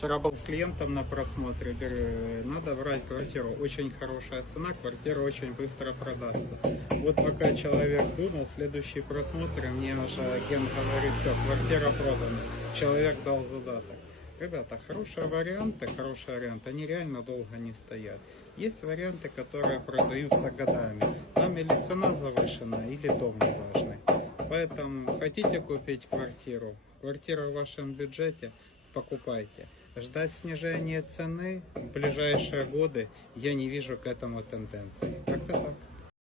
Вчера был с клиентом на просмотре, говорю, надо брать квартиру, очень хорошая цена, квартира очень быстро продастся. Вот пока человек думал, следующий просмотр, мне уже агент говорит, все, квартира продана, человек дал задаток. Ребята, хорошие варианты, они реально долго не стоят. Есть варианты, которые продаются годами. Там или цена завышена, или дом неважный. Поэтому хотите купить квартиру, квартира в вашем бюджете, покупайте. Ждать снижения цены в ближайшие годы я не вижу к этому тенденции. Как-то так.